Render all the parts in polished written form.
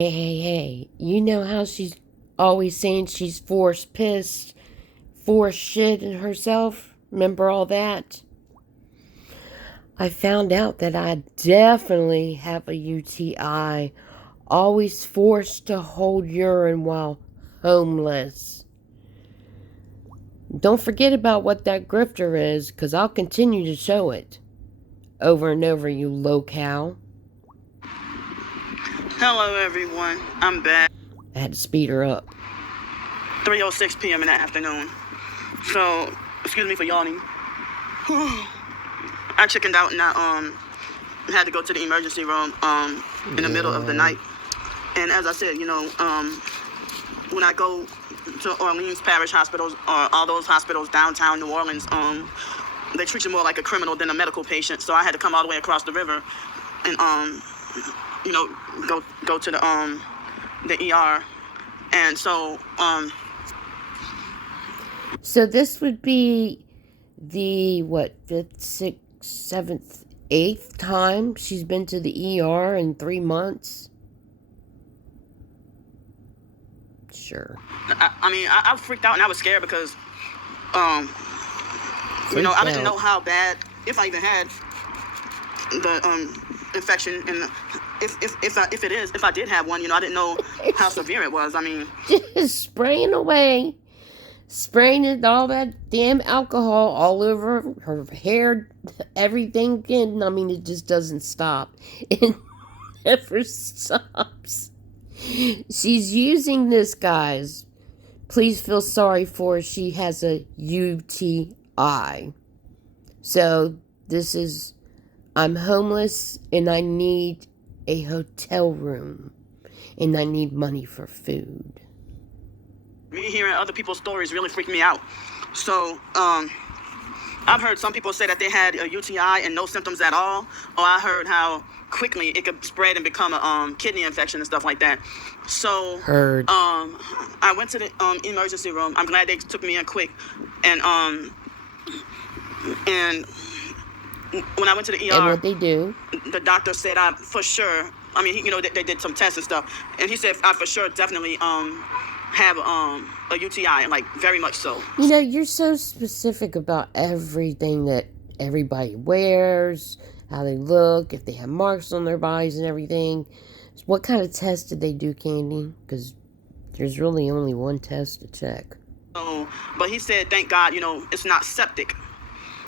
Hey, you know how she's always saying she's force pissed, force shit in herself? Remember all that? I found out that I definitely have a UTI, always forced to hold urine while homeless. Don't forget about what that grifter is, 'cause I'll continue to show it. Over and over, you low cow. Hello everyone, I'm back. I had to speed her up. 3:06 p.m. in the afternoon. So, excuse me for yawning. I chickened out and I had to go to the emergency room in the middle of the night. And as I said, when I go to Orleans Parish hospitals or all those hospitals downtown New Orleans, they treat you more like a criminal than a medical patient. So I had to come all the way across the river and go to the ER. And so So this would be the, fifth, sixth, seventh, eighth time she's been to the ER in 3 months? Sure. I freaked out and I was scared because, I didn't know how bad, if I even had the infection, and if I did have one, I didn't know how severe it was. Just spraying away. Spraying it, all that damn alcohol all over her hair, everything again. It just doesn't stop. It never stops. She's using this, guys. Please feel sorry for her. She has a UTI. So, this is, I'm homeless and I need a hotel room. And I need money for food. Me hearing other people's stories really freaked me out. So, I've heard some people say that they had a UTI and no symptoms at all. Or I heard how quickly it could spread and become a kidney infection and stuff like that. So, I went to the emergency room. I'm glad they took me in quick. And when I went to the ER, and what they do, the doctor said I for sure. They did some tests and stuff, and he said I for sure definitely have a UTI, like very much so. You're so specific about everything that everybody wears, how they look, if they have marks on their bodies and everything. What kind of test did they do, Candy? Because there's really only one test to check. Oh, but he said, thank God, it's not septic.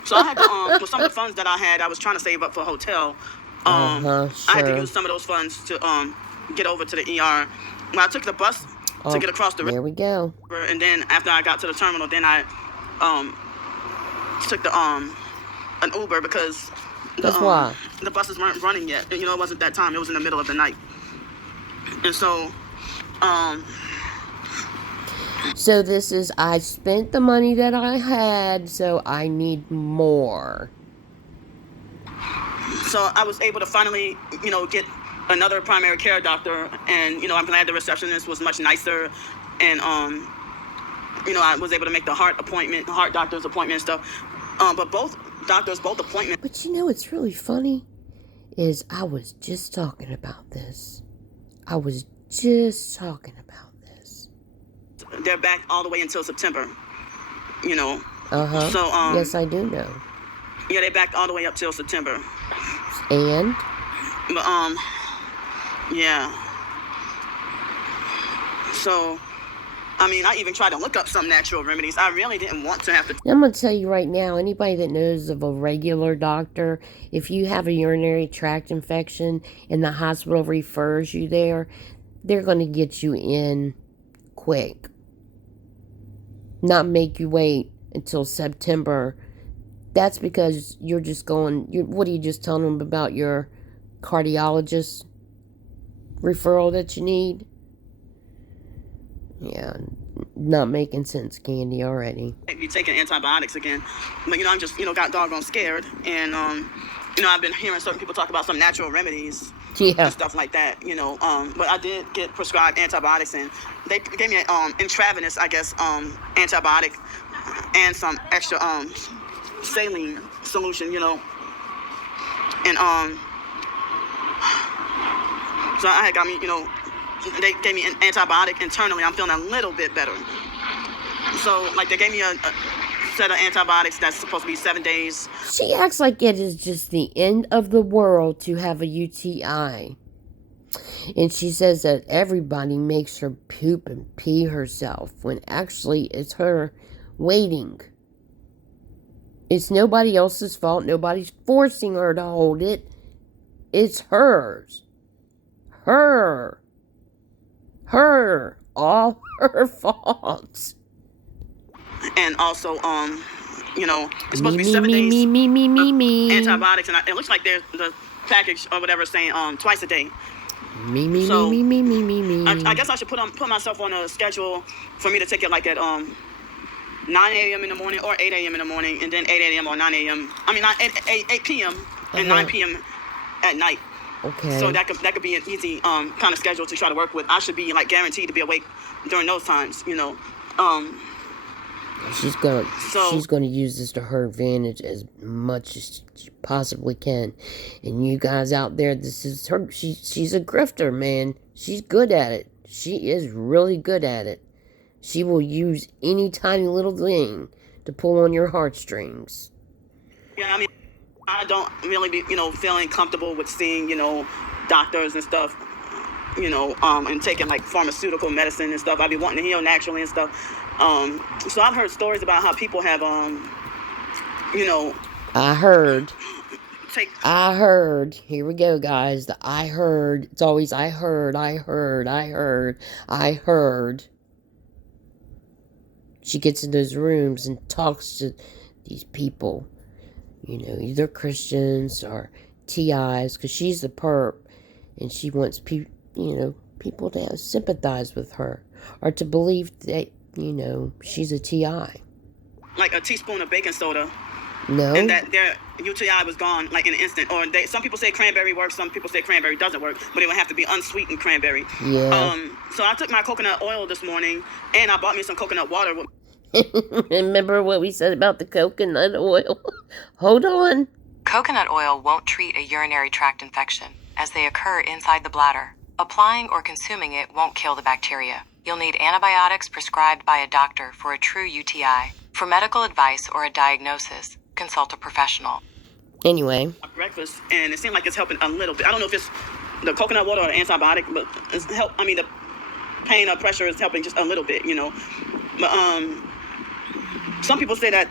So I had to, with some of the funds that I had, I was trying to save up for a hotel. Sure. I had to use some of those funds to get over to the ER. When I took the bus to get across the river. There we go. And then after I got to the terminal, then I took the an Uber because the buses weren't running yet. And, it wasn't that time. It was in the middle of the night. And so So this is, I spent the money that I had, so I need more. So I was able to finally, get another primary care doctor, and I'm glad the receptionist was much nicer, and I was able to make the heart doctor's appointment and stuff. But both appointments. But what's really funny is I was just talking about this. They're back all the way until September. So yes, I do know. Yeah, they backed all the way up till September. And? But yeah. So, I even tried to look up some natural remedies. I really didn't want to have to. I'm going to tell you right now, anybody that knows of a regular doctor, if you have a urinary tract infection and the hospital refers you there, they're going to get you in quick. Not make you wait until September. That's because you're just going, what are you just telling them about your cardiologist referral that you need? Yeah, not making sense, Candy, already. Be taking antibiotics again. But, I'm just, got doggone scared. And, I've been hearing certain people talk about some natural remedies. Yeah. And stuff like that, But I did get prescribed antibiotics, and they gave me an intravenous, I guess, antibiotic and some extra saline solution, And so I had got me, they gave me an antibiotic internally. I'm feeling a little bit better. So, like, they gave me a set of antibiotics that's supposed to be 7 days. She acts like it is just the end of the world to have a UTI. And she says that everybody makes her poop and pee herself, when actually it's her waiting. It's nobody else's fault. Nobody's forcing her to hold it. It's hers. Her. All her fault. And also, it's supposed to be 7 days antibiotics, and it looks like there's the package or whatever saying twice a day. Me. I guess I should put myself on a schedule for me to take it like at 9 a.m. in the morning or 8 a.m. in the morning, and then 8 a.m. or 9 a.m. I mean, 8 p.m. and 9 p.m. at night. Okay. So that could be an easy kind of schedule to try to work with. I should be like guaranteed to be awake during those times, She's gonna use this to her advantage as much as she possibly can. And you guys out there, this is her. She's a grifter, man. She's good at it. She is really good at it. She will use any tiny little thing to pull on your heartstrings. Yeah, I mean, I don't really be, feeling comfortable with seeing, doctors and stuff, and taking like pharmaceutical medicine and stuff. I be wanting to heal naturally and stuff. So I've heard stories about how people have, I heard. Here we go, guys. The I heard. It's always I heard. She gets in those rooms and talks to these people, either Christians or TIs, because she's the perp, and she wants people to sympathize with her, or to believe that, she's a TI. Like a teaspoon of baking soda. No. And that their UTI was gone, like in an instant. Or some people say cranberry works, some people say cranberry doesn't work, but it would have to be unsweetened cranberry. Yeah. So I took my coconut oil this morning, and I bought me some coconut water. Remember what we said about the coconut oil? Hold on. Coconut oil won't treat a urinary tract infection, as they occur inside the bladder. Applying or consuming it won't kill the bacteria. You'll need antibiotics prescribed by a doctor for a true UTI. For medical advice or a diagnosis, consult a professional. Anyway. Breakfast, and it seemed like it's helping a little bit. I don't know if it's the coconut water or the antibiotic, but it's the pain or pressure is helping just a little bit, But some people say that,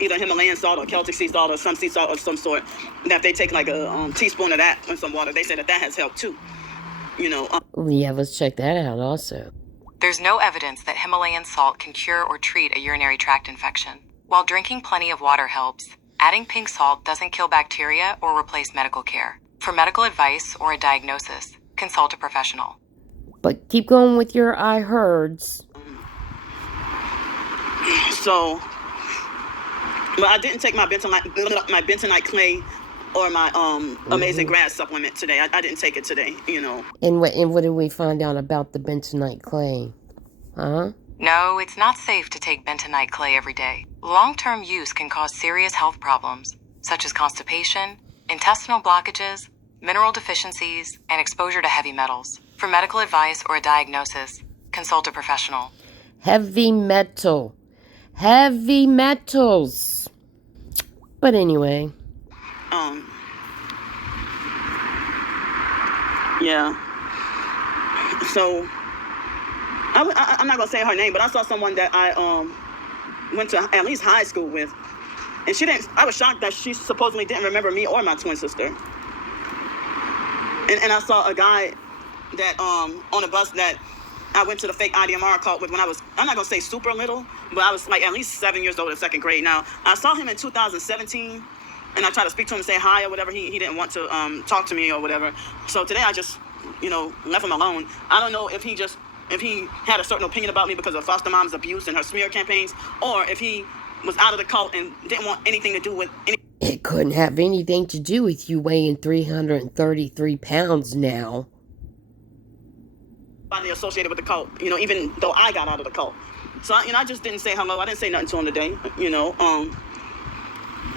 either Himalayan salt or Celtic sea salt or some sea salt of some sort, that if they take like a teaspoon of that in some water, they say that has helped too. Yeah, let's check that out also. There's no evidence that Himalayan salt can cure or treat a urinary tract infection. While drinking plenty of water helps, adding pink salt doesn't kill bacteria or replace medical care. For medical advice or a diagnosis, consult a professional. But keep going with your I heards. So, but I didn't take my bentonite clay or my amazing grass supplement today. I didn't take it today, And what did we find out about the bentonite clay? Huh? No, it's not safe to take bentonite clay every day. Long-term use can cause serious health problems, such as constipation, intestinal blockages, mineral deficiencies, and exposure to heavy metals. For medical advice or a diagnosis, consult a professional. Heavy metals. But anyway. Yeah. So, I'm not going to say her name, but I saw someone that I went to at least high school with. And I was shocked that she supposedly didn't remember me or my twin sister. And I saw a guy that, on a bus that I went to the fake IDMR cult with when I'm not going to say super little, but I was like at least 7 years old in second grade. Now, I saw him in 2017, and I tried to speak to him and say hi or whatever. He didn't want to talk to me or whatever. So today I just, left him alone. I don't know if he had a certain opinion about me because of foster mom's abuse and her smear campaigns, or if he was out of the cult and didn't want anything to do with any. It couldn't have anything to do with you weighing 333 pounds now. Associated with the cult, even though I got out of the cult. So, I just didn't say hello. I didn't say nothing to him today,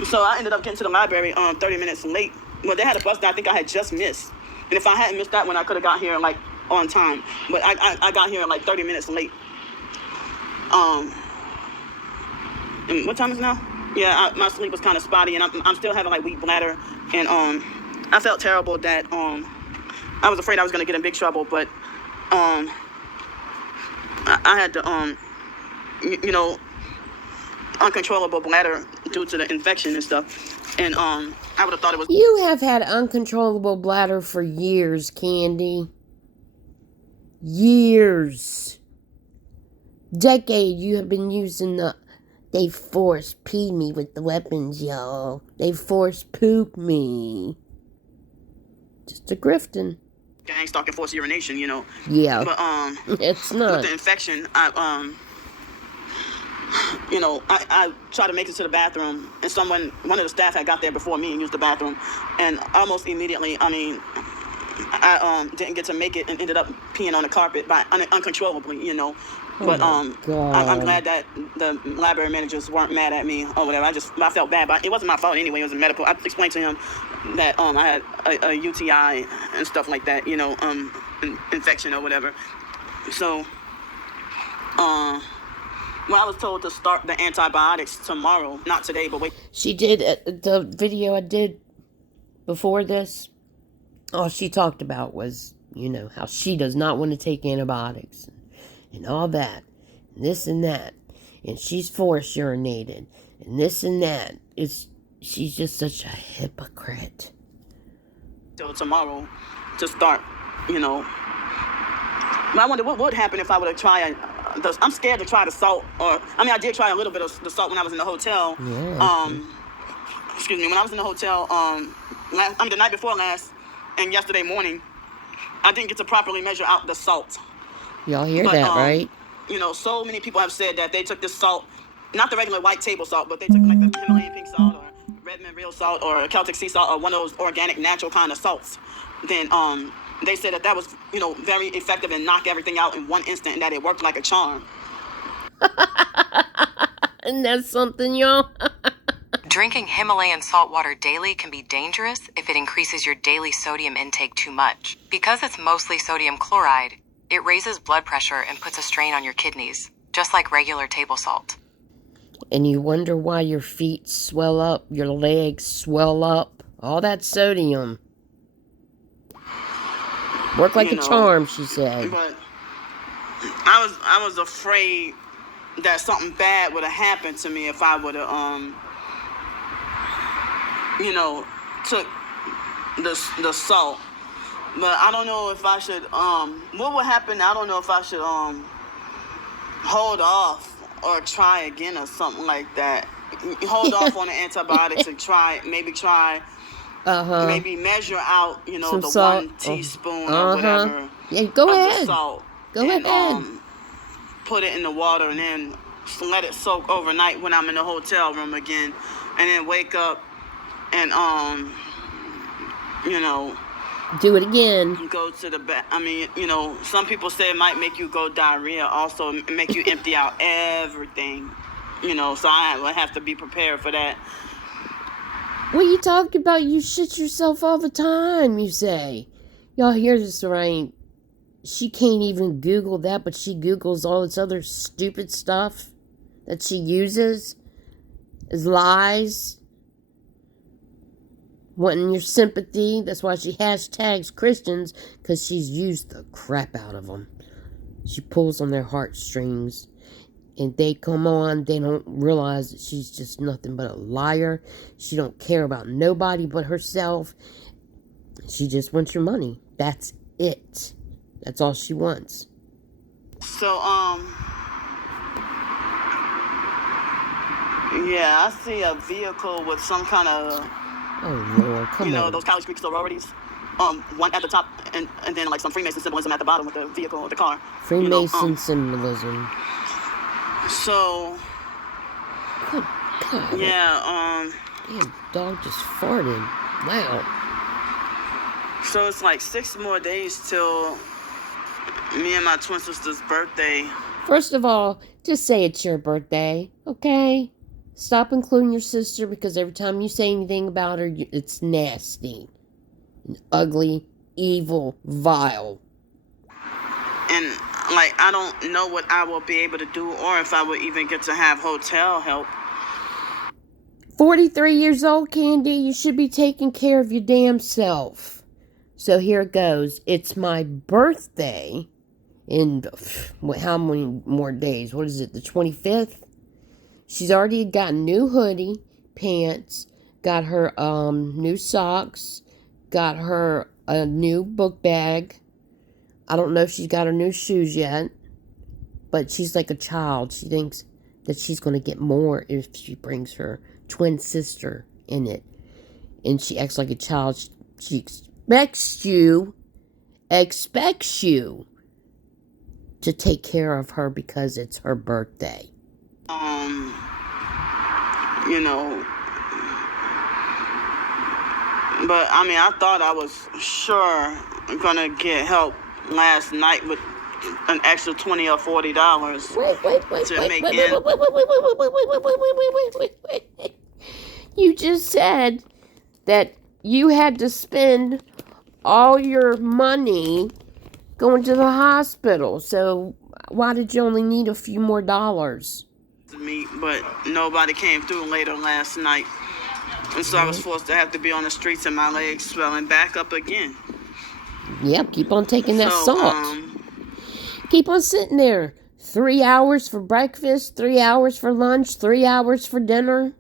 So I ended up getting to the library 30 minutes late. Well, they had a bus that I think I had just missed. And if I hadn't missed that one, I could have got here like on time. But I got here like 30 minutes late. And what time is it now? Yeah, my sleep was kind of spotty, and I'm still having like weak bladder, and I felt terrible that I was afraid I was gonna get in big trouble, but I had to you know, uncontrollable bladder due to the infection and stuff, and I would have thought it was. You have had uncontrollable bladder for years, Candy. Years. Decade you have been using the... They force pee me with the weapons, y'all. They force poop me. Just a grifting. Gang stalking, forced urination, you know. Yeah. But it's not. With the infection, you know, I tried to make it to the bathroom, and one of the staff had got there before me and used the bathroom, and almost immediately, I mean, I didn't get to make it and ended up peeing on the carpet uncontrollably, you know. But I'm glad that the library managers weren't mad at me or whatever. I felt bad, but it wasn't my fault anyway. It was a medical. I explained to him that I had a UTI and stuff like that, you know, infection or whatever. So, well, I was told to start the antibiotics tomorrow, not today, but wait. She did the video I did before this. All she talked about was, you know, how she does not want to take antibiotics. And all that, and this and that, and she's force urinated, and this and that. She's just such a hypocrite. Till tomorrow to start, you know. I wonder what would happen if I would have tried. I'm scared to try the salt, I did try a little bit of the salt when I was in the hotel. Yeah. Excuse me, when I was in the hotel, the night before last, and yesterday morning, I didn't get to properly measure out the salt. Y'all hear that, right? You know, so many people have said that they took this salt, not the regular white table salt, but they took like the Himalayan pink salt or Redmond real salt or Celtic sea salt or one of those organic, natural kind of salts. Then they said that was, you know, very effective and knock everything out in one instant, and that it worked like a charm. And that's something, y'all. Drinking Himalayan salt water daily can be dangerous if it increases your daily sodium intake too much. Because it's mostly sodium chloride, it raises blood pressure and puts a strain on your kidneys, just like regular table salt. And you wonder why your feet swell up, your legs swell up. All that sodium. Work like a charm, she said. But I was afraid that something bad would have happened to me if I would have, you know, took the salt. But I don't know if I should, what would happen? I don't know if I should, hold off or try again or something like that. Hold off on the antibiotics and maybe measure out, you know, some the salt. 1 teaspoon or whatever. Yeah, go ahead. Salt go ahead. Put it in the water and then let it soak overnight when I'm in the hotel room again. And then wake up and, you know, do it again. Go to the back. I mean, you know, some people say it might make you go diarrhea, also make you empty out everything, you know, so I would have to be prepared for that. What you talking about? You shit yourself all the time, you say. Y'all hear this right? She can't even Google that, but she Googles all this other stupid stuff that she uses as lies. Wanting your sympathy. That's why she hashtags Christians, because she's used the crap out of them. She pulls on their heartstrings. And they come on, they don't realize that she's just nothing but a liar. She don't care about nobody but herself. She just wants your money. That's it. That's all she wants. So, yeah, I see a vehicle with some kind of... Oh, Lord, come on. You know, those college Greek sororities. One at the top, and then, like, some Freemason symbolism at the bottom with the vehicle or the car. Freemason symbolism. So... Good God. Yeah, Damn, dog just farted. Wow. So it's like 6 more days till me and my twin sister's birthday. First of all, just say it's your birthday, okay? Stop including your sister, because every time you say anything about her, it's nasty. And ugly, evil, vile. And like, I don't know what I will be able to do, or if I will even get to have hotel help. 43 years old, Candy. You should be taking care of your damn self. So here it goes. It's my birthday in how many more days? What is it? The 25th? She's already got a new hoodie, pants, got her new socks, got her a new book bag. I don't know if she's got her new shoes yet, but she's like a child. She thinks that she's going to get more if she brings her twin sister in it. And she acts like a child. She expects you to take care of her because it's her birthday. You know, but I mean, I thought I was sure gonna get help last night with an extra $20 or $40 Wait. You just said that you had to spend all your money going to the hospital. So why did you only need a few more dollars? Me, but nobody came through later last night. And so I was forced to have to be on the streets and my legs swelling back up again. Yep, keep on taking that salt. Keep on sitting there. 3 hours for breakfast, 3 hours for lunch, 3 hours for dinner.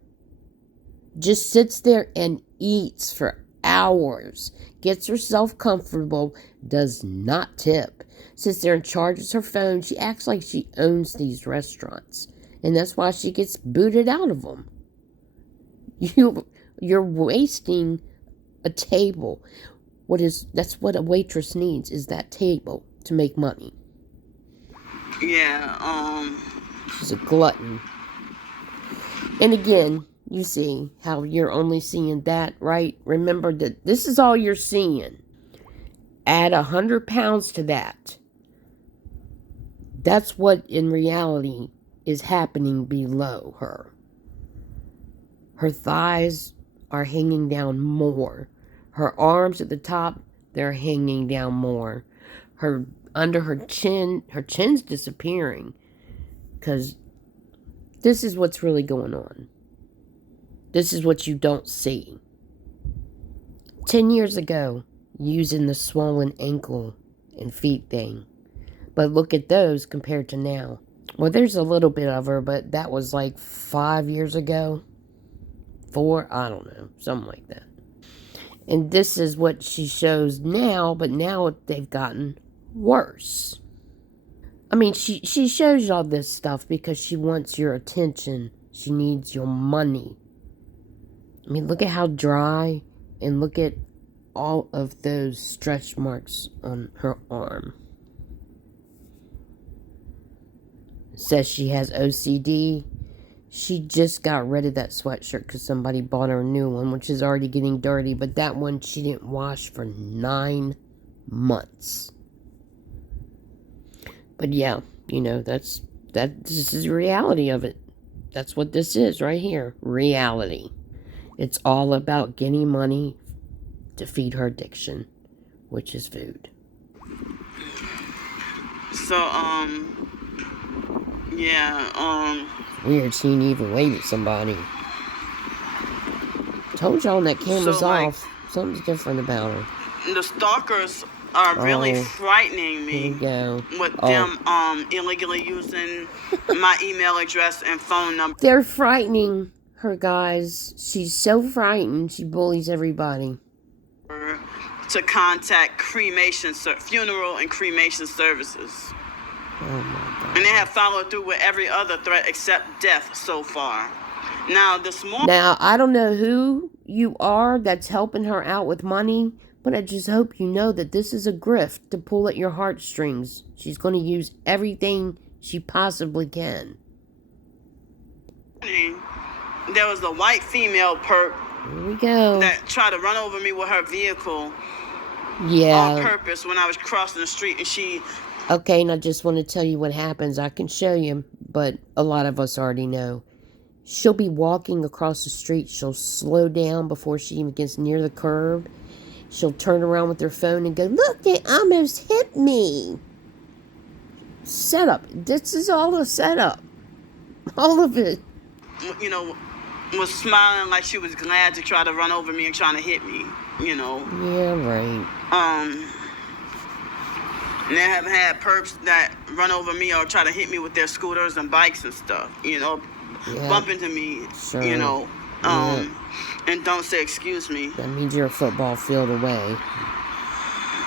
Just sits there and eats for hours. Gets herself comfortable. Does not tip. Sits there and charges her phone. She acts like she owns these restaurants. And that's why she gets booted out of them. You're wasting a table. That's what a waitress needs, is that table to make money. Yeah, She's a glutton. And again, you see how you're only seeing that, right? Remember that this is all you're seeing. Add 100 pounds to that. That's what in reality is happening below her. Her thighs are hanging down more. Her arms at the top, they're hanging down more. Under her chin's disappearing. Because this is what's really going on. This is what you don't see. 10 years ago, using the swollen ankle and feet thing. But look at those compared to now. Well, there's a little bit of her, but that was like 5 years ago. 4, I don't know, something like that. And this is what she shows now, but now they've gotten worse. I mean, she shows you all this stuff because she wants your attention. She needs your money. I mean, look at how dry, and look at all of those stretch marks on her arm. It says she has OCD. She just got rid of that sweatshirt because somebody bought her a new one, which is already getting dirty. But that one she didn't wash for 9 months. But yeah, you know, this is the reality of it. That's what this is right here. Reality. It's all about getting money to feed her addiction, which is food. So, yeah, Weird seeing you even wave at somebody. Told y'all that camera's off. Something's different about her. The stalkers are really frightening me. Here we go. With them illegally using my email address and phone number. They're frightening her, guys. She's so frightened. She bullies everybody. To contact funeral and cremation services. Oh my God. And they have followed through with every other threat except death so far. Now, this morning... Now, I don't know who you are that's helping her out with money, but I just hope you know that this is a grift to pull at your heartstrings. She's going to use everything she possibly can. There was a white female perp. Here we go. That tried to run over me with her vehicle. Yeah. On purpose when I was crossing the street, and she... Okay, and I just want to tell you what happens. I can show you, but a lot of us already know. She'll be walking across the street. She'll slow down before she even gets near the curb. She'll turn around with her phone and go, "Look, they almost hit me." Setup. This is all a setup. All of it. You know, was smiling like she was glad to try to run over me and trying to hit me, you know. Yeah, right. And they have had perps that run over me or try to hit me with their scooters and bikes and stuff, you know, bump into me, sure. you know, and don't say excuse me. That means you're a football field away.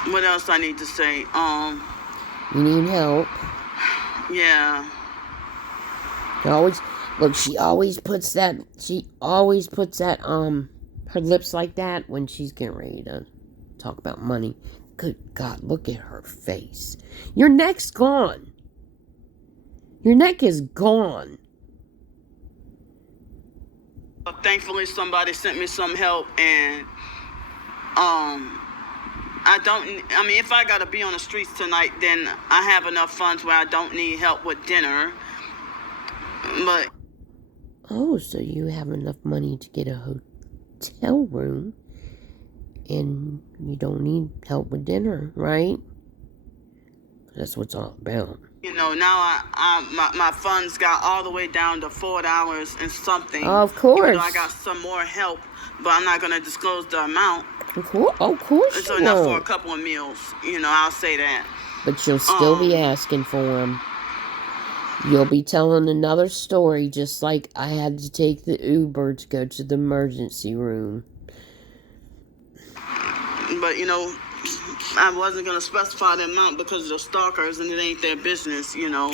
What else I need to say? You need help. Yeah. She always puts that, her lips like that when she's getting ready to talk about money. Good God, look at her face. Your neck's gone. Your neck is gone. Thankfully, somebody sent me some help, and if I gotta be on the streets tonight, then I have enough funds where I don't need help with dinner. But oh, so you have enough money to get a hotel room, and you don't need help with dinner, right? That's what it's all about. You know, now my funds got all the way down to $4 and something. Of course. Even though I got some more help, but I'm not gonna disclose the amount. Of course. It's enough for a couple of meals. You know, I'll say that. But you'll still be asking for them. You'll be telling another story, just like I had to take the Uber to go to the emergency room. But, you know, I wasn't going to specify the amount because of the stalkers, and it ain't their business, you know.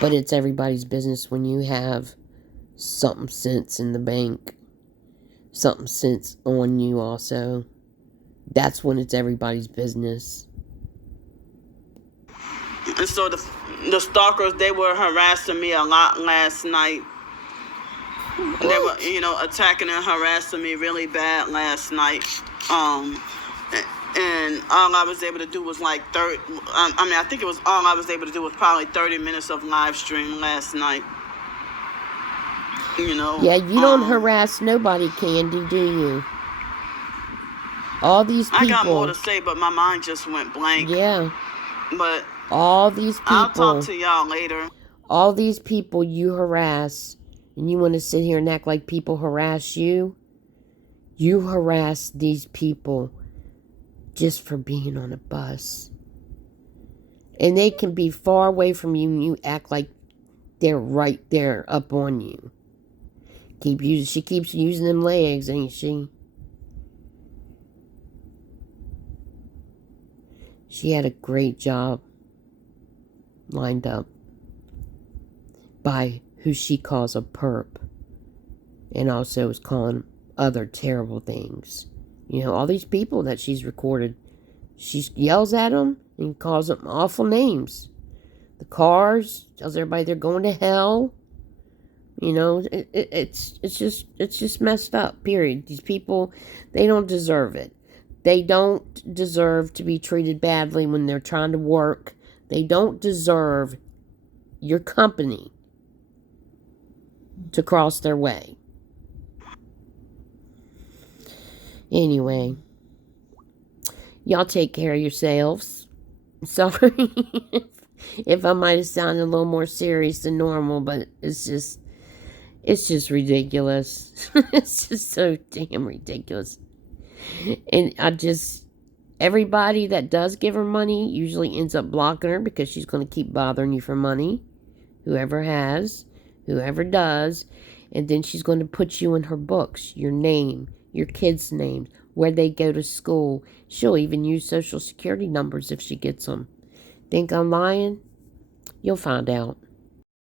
But it's everybody's business when you have something cents in the bank. Something cents on you also. That's when it's everybody's business. And so the stalkers, they were harassing me a lot last night. What? They were, you know, attacking and harassing me really bad last night. And all I was able to do was like I think it was all I was able to do was probably 30 minutes of live stream last night. You know. Yeah, you don't harass nobody, Candy, do you? All these people. I got more to say, but my mind just went blank. Yeah. But all these people. I'll talk to y'all later. All these people you harass, and you want to sit here and act like people harass you? You harass these people just for being on a bus. And they can be far away from you, and you act like they're right there up on you. She keeps using them legs, ain't she? She had a great job lined up by who she calls a perp, and also is calling other terrible things. You know, all these people that she's recorded, she yells at them and calls them awful names. The cars, tells everybody they're going to hell. You know, it's just messed up, period. These people, they don't deserve it. They don't deserve to be treated badly when they're trying to work. They don't deserve your company to cross their way. Anyway, y'all take care of yourselves. Sorry if I might have sounded a little more serious than normal, but it's just ridiculous. It's just so damn ridiculous. And everybody that does give her money usually ends up blocking her because she's going to keep bothering you for money. Whoever does. And then she's going to put you in her books, your name, your kids' names, where they go to school. She'll even use social security numbers if she gets them. Think I'm lying? You'll find out.